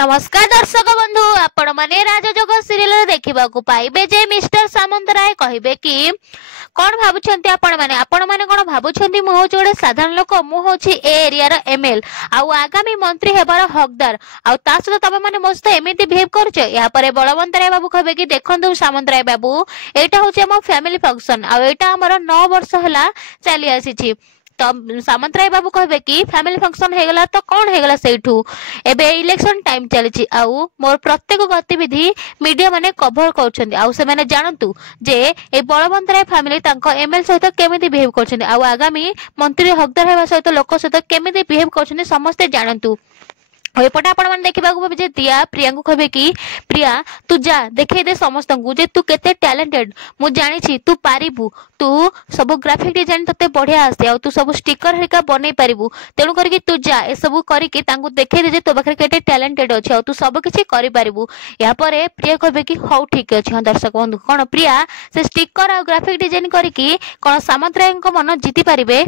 नमस्कार दर्शक बंधु आपण माने राजजोग सीरियल देखा पाइबे जे मिस्टर सामंतराय कहिबे कि कौन भावुंट आपण माने कौन भावुंट मु हूँ गोटे साधारण लोक मु हूँ ए एरिया एमएल आउ आगामी मंत्री हेबार हकदार आउ ता सहित तमे माने मो सहित एमिति बिहेव करूछ। या परे बलवंतराय बाबू कहबे कि देखंतु सामंतराय बाबू एटा होचे हम फैमिली फंक्शन आउ एटा हमर 9 वर्ष हला चली आसीछि। तो सामंतराय बाबू कहबे कि फैमिली फंक्शन हे गला तो कौन हे गला सेठू एबे इलेक्शन टाइम चली आउ मोर प्रत्येक गतिविधि मीडिया माने कवर करछन्ती आउ से माने जानतु जे ए बलवंतराय फैमिली तांको एमएल सहित केमिति बिहेव करछन्ती आउ आगामी मंत्री हकदार हेबा सहित लोक सहित केमिति बिहेव करछन्ती समस्त जानतु। एपटे आपण मैंने देखा जे दिया प्रिया को कहे कि प्रिया तू जा देखे दे समस्त जे तू केते टैलेंटेड मु जानी तू पारिबू तू सब ग्राफिक डिजाइन तते बढ़िया आसे आ तू सब स्टिकर हरिका बनै पारिबू तेणु करके तू जा ए सब करके तांको देखे दे जे तो पाखरे केते टैलेंटेड अछि आ तू सब किछि करि पारिबू। या परे प्रिया कहे कि हौ ठीक अछि। हां दर्शक बंधु कोन प्रिया से स्टिकर आ ग्राफिक डिजाइन करके कोन सामंतराय को मन जीति पारिबे।